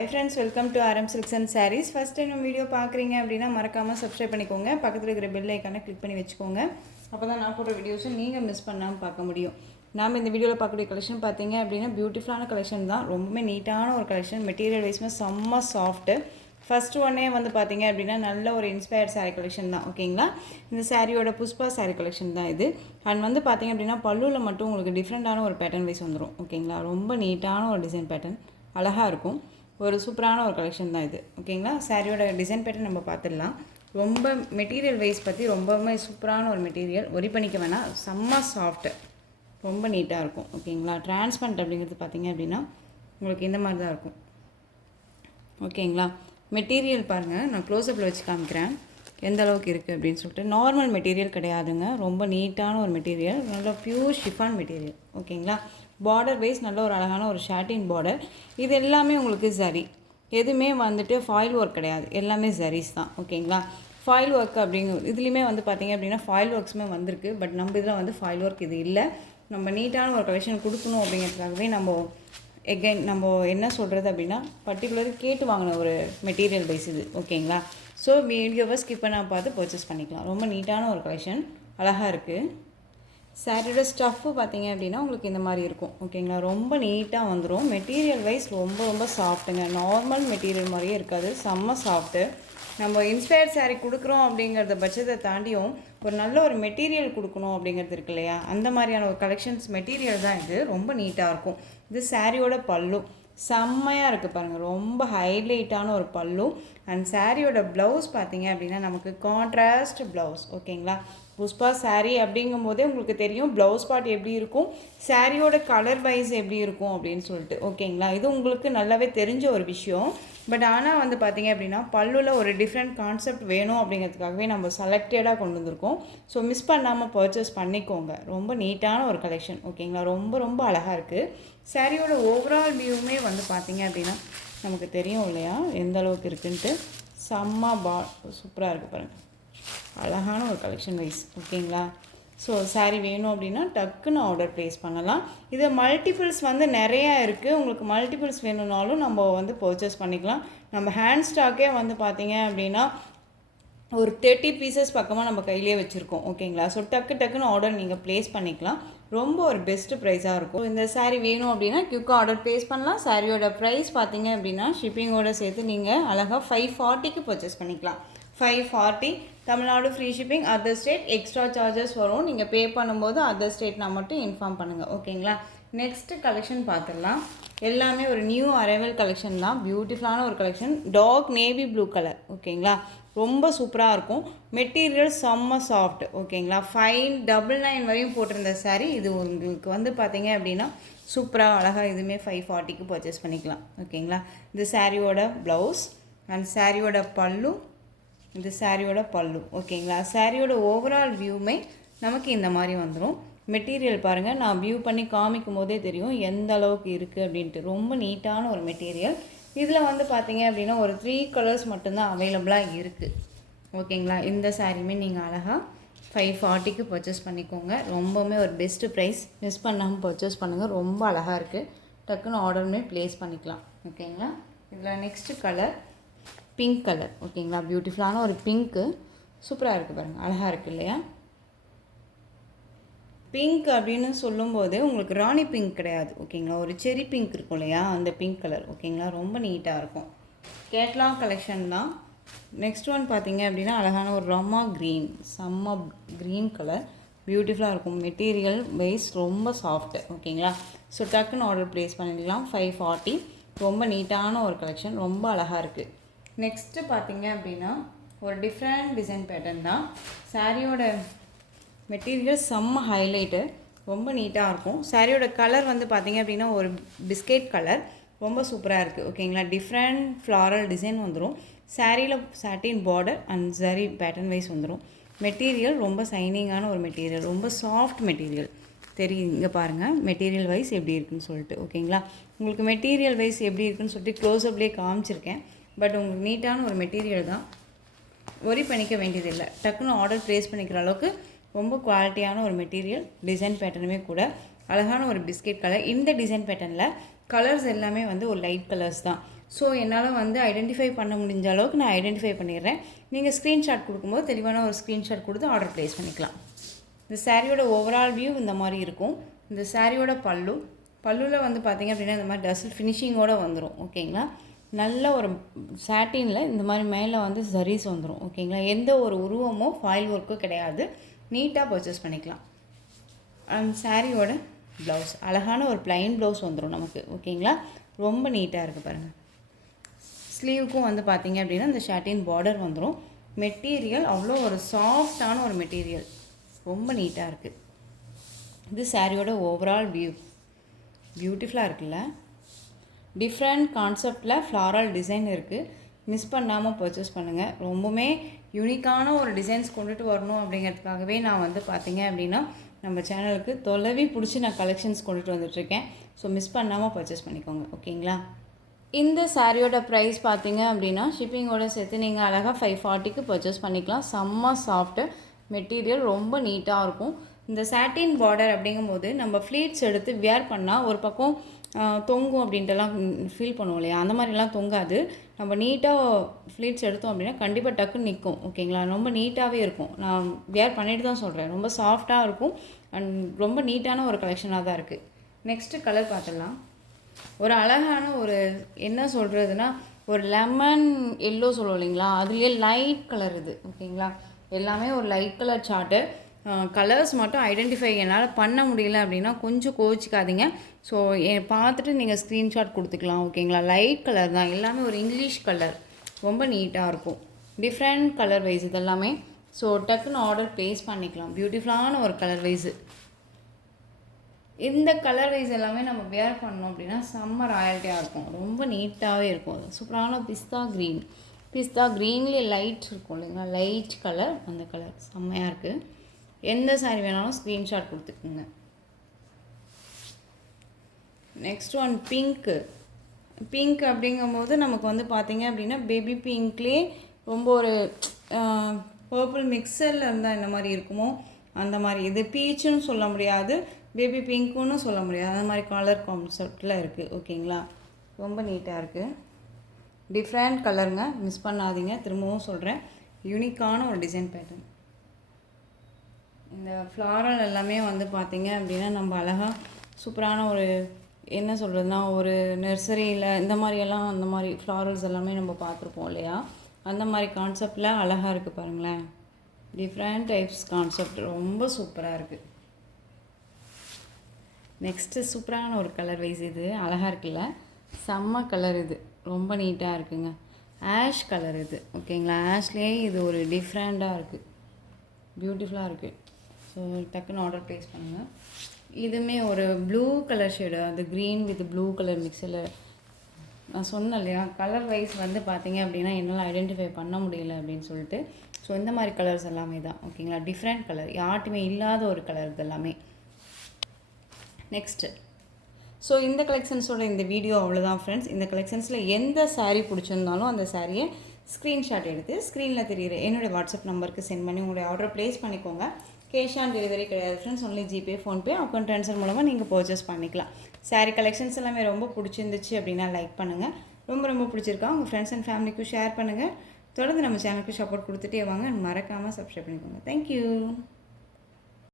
Hi friends, welcome to RM Silks and Sarees. First time நம்ம video பார்க்குறீங்க அப்படின்னா மறக்காமல் சப்ஸ்கிரைப் பண்ணிக்கோங்க. பக்கத்தில் இருக்கிற பெல் ஐக்கானை கிளிக் பண்ணி வச்சுக்கோங்க. அப்போ தான் நான் போடுற வீடியோஸை நீங்கள் மிஸ் பண்ணாமல் பார்க்க முடியும். நாம் இந்த வீடியோவில் பார்க்கக்கூடிய கலெக்ஷன் பார்த்தீங்க அப்படின்னா பியூட்டிஃபுல்லான கலெக்ஷன் தான். ரொம்பவே நீட்டான ஒரு கலெக்ஷன். மெட்டீரியல் வைஸ்மே செம்ம சாஃப்ட்டு. ஃபஸ்ட்டு ஒன்னே வந்து பார்த்தீங்க அப்படின்னா நல்ல ஒரு இன்ஸ்பயர்ட் சாரீ கலெக்ஷன் தான். ஓகேங்களா, இந்த சாரியோட புஷ்பா சாரீ கலெக்ஷன் தான் இது. அண்ட் வந்து பார்த்தீங்க அப்படின்னா பல்லுவில் மட்டும் உங்களுக்கு டிஃப்ரெண்ட்டான ஒரு பேட்டர்ன் வைஸ் வந்துடும். ஓகேங்களா, ரொம்ப நீட்டான ஒரு டிசைன் பேட்டர்ன், அழகாக இருக்கும். ஒரு சூப்பரான ஒரு கலெக்ஷன் தான் இது. ஓகேங்களா, சாரியோட டிசைன் பேட்டர்ன் நம்ம பார்த்துடலாம். ரொம்ப மெட்டீரியல் வைஸ் பற்றி ரொம்பவுமே சூப்பரான ஒரு மெட்டீரியல். ஒரி பண்ணிக்க வேணாம், செம்ம சாஃப்ட்டு, ரொம்ப நீட்டாக இருக்கும். ஓகேங்களா, டிரான்ஸ்பரண்ட் அப்படிங்கிறது பார்த்தீங்க அப்படின்னா உங்களுக்கு இந்த மாதிரி தான் இருக்கும். ஓகேங்களா, மெட்டீரியல் பாருங்கள், நான் க்ளோஸ்அப்பில் வச்சு காமிக்கிறேன் எந்த அளவுக்கு இருக்குது அப்படின்னு சொல்லிட்டு. நார்மல் மெட்டீரியல் கிடையாதுங்க, ரொம்ப நீட்டான ஒரு மெட்டீரியல், நல்ல பியூர் ஷிஃபான் மெட்டீரியல். ஓகேங்களா, பார்டர் வைஸ் நல்ல ஒரு அழகான ஒரு ஷாட்டின் பார்டர். இது எல்லாமே உங்களுக்கு சரி, எதுவுமே வந்துட்டு ஃபாயில் ஒர்க் கிடையாது, எல்லாமே ஜரீஸ் தான். ஓகேங்களா, ஃபாயில் ஒர்க் அப்படிங்கிறது இதுலேயுமே வந்து பார்த்திங்க அப்படின்னா ஃபாயில் ஒர்க்ஸுமே வந்திருக்கு. பட் நம்ம இதில் வந்து ஃபாயில் ஒர்க் இது இல்லை. நம்ம நீட்டான ஒரு கலெக்ஷன் கொடுக்கணும் அப்படிங்கிறதுக்காகவே நம்ம என்ன சொல்கிறது அப்படின்னா பர்டிகுலராக கேட்டு வாங்கின ஒரு மெட்டீரியல் வைஸ் இது. ஓகேங்களா, ஸோ வீடியோவை ஸ்கிப் பண்ண பார்த்து பர்ச்சேஸ் பண்ணிக்கலாம். ரொம்ப நீட்டான ஒரு கலெக்ஷன், அழகாக இருக்குது. சாரியோட ஸ்டஃப்பு பார்த்தீங்க அப்படின்னா உங்களுக்கு இந்த மாதிரி இருக்கும். ஓகேங்களா, ரொம்ப நீட்டாக வந்துடும். மெட்டீரியல் வைஸ் ரொம்ப சாஃப்ட்டுங்க, நார்மல் மெட்டீரியல் மாதிரியே இருக்காது, செம்ம சாஃப்ட்டு. நம்ம இன்ஸ்பயர்ட் சாரீ கொடுக்குறோம் அப்படிங்கிறத பட்சத்தை தாண்டியும் ஒரு நல்ல ஒரு மெட்டீரியல் கொடுக்கணும் அப்படிங்கிறது இருக்கு இல்லையா, அந்த மாதிரியான ஒரு கலெக்ஷன்ஸ் மெட்டீரியல் தான் இது. ரொம்ப நீட்டாக இருக்கும். இது சாரியோட பல்லு செம்மையாக இருக்குது பாருங்கள், ரொம்ப ஹைலைட்டான ஒரு பல்லு. அண்ட் சாரியோட ப்ளவுஸ் பார்த்தீங்க அப்படின்னா நமக்கு கான்ட்ராஸ்ட் ப்ளவுஸ். ஓகேங்களா, புஷ்பா சாரீ அப்படிங்கும் போதே உங்களுக்கு தெரியும் ப்ளவுஸ் பார்ட் எப்படி இருக்கும், சாரியோட கலர் வைஸ் எப்படி இருக்கும் அப்படின்னு சொல்லிட்டு. ஓகேங்களா, இது உங்களுக்கு நல்லாவே தெரிஞ்ச ஒரு விஷயம். பட் ஆனால் வந்து பார்த்தீங்க அப்படின்னா பல்லுவில் ஒரு டிஃப்ரெண்ட் கான்செப்ட் வேணும் அப்படிங்கிறதுக்காகவே நம்ம செலக்டடாக கொண்டு வந்திருக்கோம். ஸோ மிஸ் பண்ணாமல் பர்ச்சேஸ் பண்ணிக்கோங்க. ரொம்ப நீட்டான ஒரு கலெக்ஷன். ஓகேங்களா, ரொம்ப அழகாக இருக்குது. சாரியோட ஓவரால் வியூவுமே வந்து பார்த்தீங்க அப்படின்னா நமக்கு தெரியும் இல்லையா எந்த அளவுக்கு இருக்குன்ட்டு. செம்ம சூப்பராக இருக்குது பாருங்கள், அழகான ஒரு கலெக்ஷன் வைஸ். ஓகேங்களா, ஸோ சாரீ வேணும் அப்படின்னா டக்குன்னு ஆர்டர் ப்ளேஸ் பண்ணலாம். இது மல்டிபிள்ஸ் வந்து நிறையா இருக்குது. உங்களுக்கு மல்டிபிள்ஸ் வேணும்னாலும் நம்ம வந்து பர்ச்சேஸ் பண்ணிக்கலாம். நம்ம ஹேண்ட் ஸ்டாக்கே வந்து பார்த்தீங்க அப்படின்னா ஒரு 30 பீசஸ் பக்கமாக நம்ம கையிலே வச்சுருக்கோம். ஓகேங்களா, ஸோ டக்குன்னு ஆர்டர் நீங்கள் ப்ளேஸ் பண்ணிக்கலாம். ரொம்ப ஒரு பெஸ்ட்டு ப்ரைஸாக இருக்கும். இந்த சாரீ வேணும் அப்படின்னா குயிக்காக ஆர்டர் ப்ளேஸ் பண்ணலாம். சாரியோட ப்ரைஸ் பார்த்தீங்க அப்படின்னா ஷிப்பிங்கோடு சேர்த்து நீங்கள் அழகாக 540க்கு பர்ச்சேஸ் பண்ணிக்கலாம். 540 Tamil Nadu free shipping. Other state extra charges வரும். நீங்கள் பே பண்ணும்போது அதர் ஸ்டேட்னா மட்டும் இன்ஃபார்ம் பண்ணுங்கள். ஓகேங்களா, நெக்ஸ்ட்டு கலெக்ஷன் பார்த்துடலாம். எல்லாமே ஒரு நியூ அரைவல் கலெக்ஷன் தான். பியூட்டிஃபுல்லான ஒரு collection, dark navy blue colour. ஓகேங்களா, ரொம்ப சூப்பராக இருக்கும். மெட்டீரியல் செம்ம சாஃப்ட். ஓகேங்களா, 599 வரையும் போட்டிருந்த சாரீ இது உங்களுக்கு வந்து பார்த்தீங்க அப்படின்னா சூப்பராக அழகாக இதுவுமே 540க்கு பர்ச்சேஸ் பண்ணிக்கலாம். ஓகேங்களா, இந்த சாரியோட ப்ளவுஸ் அண்ட் சாரியோட பல்லு, இந்த சாரியோட பல்லு. ஓகேங்களா, சாரியோட ஓவரால் வியூமே நமக்கு இந்த மாதிரி வந்துடும். மெட்டீரியல் பாருங்கள், நான் வியூ பண்ணி காமிக்கும் போதே தெரியும் எந்த அளவுக்கு இருக்குது அப்படின்ட்டு. ரொம்ப நீட்டான ஒரு மெட்டீரியல். இதில் வந்து பார்த்தீங்க அப்படின்னா ஒரு 3 கலர்ஸ் மட்டும்தான் அவைலபிளாக இருக்குது. ஓகேங்களா, இந்த சாரியுமே நீங்கள் அழகாக 540க்கு பர்ச்சேஸ் பண்ணிக்கோங்க. ரொம்பவுமே ஒரு பெஸ்ட்டு ப்ரைஸ், மிஸ் பண்ணாமல் பர்ச்சேஸ் பண்ணுங்கள். ரொம்ப அழகாக இருக்குது, டக்குன்னு ஆர்டருமே ப்ளேஸ் பண்ணிக்கலாம். ஓகேங்களா, இதில் நெக்ஸ்ட்டு கலர் பிங்க் கலர். ஓகேங்களா, பியூட்டிஃபுல்லான ஒரு பிங்க்கு, சூப்பராக இருக்குது பாருங்கள், அழகாக இருக்குது இல்லையா. பிங்க் அப்படின்னு சொல்லும்போது உங்களுக்கு ராணி பிங்க் கிடையாது. ஓகேங்களா, ஒரு செரி பிங்க் இருக்கும் இல்லையா, அந்த பிங்க் கலர். ஓகேங்களா, ரொம்ப நீட்டாக இருக்கும். கேட்லாக் கலெக்ஷன் தான். நெக்ஸ்ட் ஒன் பார்த்தீங்க அப்படின்னா அழகான ஒரு ரமா க்ரீன், செம்ம க்ரீன் கலர், பியூட்டிஃபுல்லாக இருக்கும். மெட்டீரியல் வைஸ் ரொம்ப சாஃப்ட்டு. ஓகேங்களா, ஸோ டக்குன்னு ஆர்டர் ப்ளேஸ் பண்ணிக்கலாம். 540, ரொம்ப நீட்டான ஒரு கலெக்ஷன், ரொம்ப அழகாக இருக்குது. நெக்ஸ்ட்டு பார்த்தீங்க அப்படின்னா ஒரு டிஃப்ரெண்ட் டிசைன் பேட்டர்ன் தான். சாரியோட மெட்டீரியல் செம்ம ஹைலைட்டு, ரொம்ப நீட்டாக இருக்கும். சாரியோட கலர் வந்து பார்த்திங்க அப்படின்னா ஒரு பிஸ்கெட் கலர், ரொம்ப சூப்பராக இருக்குது. ஓகேங்களா, டிஃப்ரெண்ட் ஃப்ளாரல் டிசைன் வந்துடும். சாரியில் சாட்டின் பார்டர் அண்ட் சரி பேட்டர்ன் வைஸ் வந்துடும். மெட்டீரியல் ரொம்ப சைனிங்கான ஒரு மெட்டீரியல், ரொம்ப சாஃப்ட் மெட்டீரியல். தெரியும் இங்கே பாருங்கள் மெட்டீரியல் வைஸ் எப்படி இருக்குன்னு சொல்லிட்டு. ஓகேங்களா, உங்களுக்கு மெட்டீரியல் வைஸ் எப்படி இருக்குன்னு சொல்லிட்டு க்ளோஸ்அப்லேயே காமிச்சிருக்கேன். பட் உங்களுக்கு நீட்டான ஒரு மெட்டீரியல் தான், ஒரி பண்ணிக்க வேண்டியதில்லை. டக்குன்னு ஆர்டர் ப்ளேஸ் பண்ணிக்கிற அளவுக்கு ரொம்ப குவாலிட்டியான ஒரு மெட்டீரியல். டிசைன் பேட்டர்னுமே கூட அழகான ஒரு பிஸ்கெட் கலர். இந்த டிசைன் பேட்டர்னில் கலர்ஸ் எல்லாமே வந்து ஒரு லைட் கலர்ஸ் தான். ஸோ என்னால் வந்து ஐடென்டிஃபை பண்ண முடிஞ்ச அளவுக்கு நான் ஐடென்டிஃபை பண்ணிடுறேன். நீங்கள் ஸ்க்ரீன்ஷாட் கொடுக்கும்போது தெளிவான ஒரு ஸ்க்ரீன்ஷாட் கொடுத்து ஆர்டர் ப்ளேஸ் பண்ணிக்கலாம். இந்த சாரியோட ஓவரால் வியூ இந்த மாதிரி இருக்கும். இந்த சாரியோட பல்லுவில் வந்து பார்த்திங்க அப்படின்னா இந்த மாதிரி டசல் ஃபினிஷிங்கோடு வந்துடும். ஓகேங்களா, நல்ல ஒரு சாட்டினில் இந்த மாதிரி மேலே வந்து ஜரீஸ் வந்துடும். ஓகேங்களா, எந்த ஒரு உருவமோ ஃபாயில் ஒர்க்கும் கிடையாது. நீட்டாக பர்ச்சேஸ் பண்ணிக்கலாம். அந்த சாரியோட ப்ளவுஸ் அழகான ஒரு ப்ளைன் ப்ளவுஸ் வந்துடும் நமக்கு. ஓகேங்களா, ரொம்ப நீட்டாக இருக்குது பாருங்கள். ஸ்லீவுக்கும் வந்து பார்த்திங்க அப்படின்னா இந்த ஷாட்டின் பார்டர் வந்துடும். மெட்டீரியல் அவ்வளோ ஒரு சாஃப்டான ஒரு மெட்டீரியல், ரொம்ப நீட்டாக இருக்குது. இது சாரியோட ஓவரால் வியூ பியூட்டிஃபுல்லாக இருக்குல்ல. டிஃப்ரெண்ட் கான்செப்டில் ஃப்ளாரல் டிசைன் இருக்குது. மிஸ் பண்ணாமல் பர்ச்சேஸ் பண்ணுங்கள். ரொம்பவுமே யூனிக்கான ஒரு டிசைன்ஸ் கொண்டுட்டு வரணும் அப்படிங்கிறதுக்காகவே நான் வந்து பார்த்திங்க அப்படின்னா நம்ம சேனலுக்கு தொலைவி பிடிச்சி நான் கலெக்ஷன்ஸ் கொண்டுட்டு வந்துட்டுருக்கேன். ஸோ மிஸ் பண்ணாமல் பர்ச்சேஸ் பண்ணிக்கோங்க. ஓகேங்களா, இந்த சாரியோட ப்ரைஸ் பார்த்திங்க அப்படின்னா ஷிப்பிங்கோட சேர்த்து நீங்கள் அழகாக 540க்கு பர்ச்சேஸ் பண்ணிக்கலாம். செம்ம சாஃப்ட்டு மெட்டீரியல், ரொம்ப நீட்டாக இருக்கும். இந்த சாட்டின் பார்டர் அப்படிங்கும்போது நம்ம ஃப்ளீட்ஸ் எடுத்து வியர் பண்ணால் ஒரு பக்கம் தொங்கும் அப்படின்ட்டுலாம் ஃபீல் பண்ணுவோம் இல்லையா, அந்த மாதிரிலாம் தொங்காது. நம்ம நீட்டாக ஃப்ளீட்ஸ் எடுத்தோம் அப்படின்னா கண்டிப்பாக டக்குன்னு நிற்கும். ஓகேங்களா, ரொம்ப நீட்டாகவே இருக்கும். நான் வியர் பண்ணிட்டு தான் சொல்கிறேன். ரொம்ப சாஃப்டாக இருக்கும் அண்ட் ரொம்ப நீட்டான ஒரு கலெக்ஷனாக தான் இருக்குது. நெக்ஸ்ட்டு கலர் பார்த்துடலாம். ஒரு அழகான ஒரு என்ன சொல்கிறதுனா ஒரு லெமன் எல்லோ சொல்லுவோம் இல்லைங்களா, அதுலேயே லைட் கலர் இது. ஓகேங்களா, எல்லாமே ஒரு லைட் கலர் சார்ட்டு. கலர்ஸ் மட்டும் ஐடென்டிஃபை என்னால் பண்ண முடியல அப்படின்னா கொஞ்சம் கோச்சிக்காதீங்க. ஸோ பார்த்துட்டு நீங்கள் ஸ்க்ரீன்ஷாட் கொடுத்துக்கலாம். ஓகேங்களா, லைட் கலர் தான், எல்லாமே ஒரு இங்கிலீஷ் கலர், ரொம்ப நீட்டாக இருக்கும். டிஃப்ரெண்ட் கலர் வைஸ் இதெல்லாமே. ஸோ டக்குன்னு ஆர்டர் ப்ளேஸ் பண்ணிக்கலாம். பியூட்டிஃபுல்லான ஒரு கலர் வைஸு. இந்த கலர் வைஸ் எல்லாமே நம்ம வேர் பண்ணோம் அப்படின்னா செம்ம ராயல்ட்டியாக இருக்கும், ரொம்ப நீட்டாகவே இருக்கும். சூப்பரான பிஸ்தா க்ரீன்லேயே லைட் இருக்கும் இல்லைங்களா, லைட் கலர், அந்த கலர் செம்மையாக இருக்குது. எந்த சாரி வேணாலும் ஸ்க்ரீன்ஷாட் கொடுத்துக்குங்க. நெக்ஸ்ட் ஒன் பிங்க் அப்படிங்கும்போது நமக்கு வந்து பார்த்திங்க அப்படின்னா பேபி பிங்க்லேயே ரொம்ப ஒரு பர்பிள் மிக்சரில் இருந்தால் என்ன மாதிரி இருக்குமோ அந்த மாதிரி. இது பீச்சுன்னு சொல்ல முடியாது, பேபி பிங்க்குன்னு சொல்ல முடியாது, அந்த மாதிரி கலர் கான்செப்டில் இருக்குது. ஓகேங்களா, ரொம்ப நீட்டாக இருக்குது. டிஃப்ரெண்ட் கலருங்க, மிஸ் பண்ணாதீங்க. திரும்பவும் சொல்கிறேன், யூனிக்கான ஒரு டிசைன் பேட்டர்ன். இந்த ஃப்ளாரல் எல்லாமே வந்து பார்த்திங்க அப்படின்னா நம்ம அழகாக சூப்பரான ஒரு என்ன சொல்கிறதுனா ஒரு நர்சரியில் இந்த மாதிரியெல்லாம் அந்த மாதிரி ஃப்ளாரல்ஸ் எல்லாமே நம்ம பார்த்துருப்போம் இல்லையா, அந்த மாதிரி கான்செப்டில் அழகாக இருக்குது பாருங்களேன். டிஃப்ரெண்ட் டைப்ஸ் கான்செப்ட் ரொம்ப சூப்பராக இருக்குது. நெக்ஸ்ட்டு சூப்பரான ஒரு கலர் வைஸ், இது அழகாக இருக்குல்ல, செம்ம கலர், இது ரொம்ப நீட்டாக இருக்குங்க. ஆஷ் கலர் இது. ஓகேங்களா, ஆஷ்லேயே இது ஒரு டிஃப்ரெண்ட்டாக இருக்குது, பியூட்டிஃபுல்லாக இருக்குது. ஸோ டக்குன்னு ஆர்டர் ப்ளேஸ் பண்ணுங்கள். இதுவுமே ஒரு ப்ளூ கலர் ஷேடு, அது க்ரீன் வித் ப்ளூ கலர் மிக்ஸில். நான் சொன்னேன் இல்லையா, கலர் வைஸ் வந்து பார்த்திங்க அப்படின்னா என்னால் ஐடென்டிஃபை பண்ண முடியல அப்படின்னு சொல்லிட்டு. ஸோ இந்த மாதிரி கலர்ஸ் எல்லாமே தான். ஓகேங்களா, டிஃப்ரெண்ட் கலர், யார்ட்டுமே இல்லாத ஒரு கலர் இது எல்லாமே. நெக்ஸ்ட்டு ஸோ இந்த கலெக்ஷன்ஸோட இந்த வீடியோ அவ்வளோதான் ஃப்ரெண்ட்ஸ். இந்த கலெக்ஷன்ஸில் எந்த சாரீ பிடிச்சிருந்தாலும் அந்த சாரியை ஸ்க்ரீன்ஷாட் எடுத்து ஸ்க்ரீனில் தெரியுற என்னோடய வாட்ஸ்அப் நம்பருக்கு சென்ட் பண்ணி உங்களுடைய ஆர்டர் ப்ளேஸ் பண்ணிக்கோங்க. கேஷ் ஆன் டெலிவரி கிடையாது friends, only GPay, PhonePe, account transfer மூலமாக நீங்கள் பர்ச்சேஸ் பண்ணிக்கலாம். சாரீ கலெக்ஷன்ஸ் எல்லாமே ரொம்ப பிடிச்சிருந்துச்சு அப்படின்னா லைக் பண்ணுங்கள். ரொம்ப பிடிச்சிருக்கா உங்கள் ஃப்ரெண்ட்ஸ் அண்ட் ஃபேமிலிக்கும் ஷேர் பண்ணுங்கள். தொடர்ந்து நம்ம சேனலுக்கு சப்போர்ட் கொடுத்துட்டே வாங்க. மறக்காமல் சப்ஸ்கிரைப் பண்ணிக்கோங்க. தேங்க்யூ.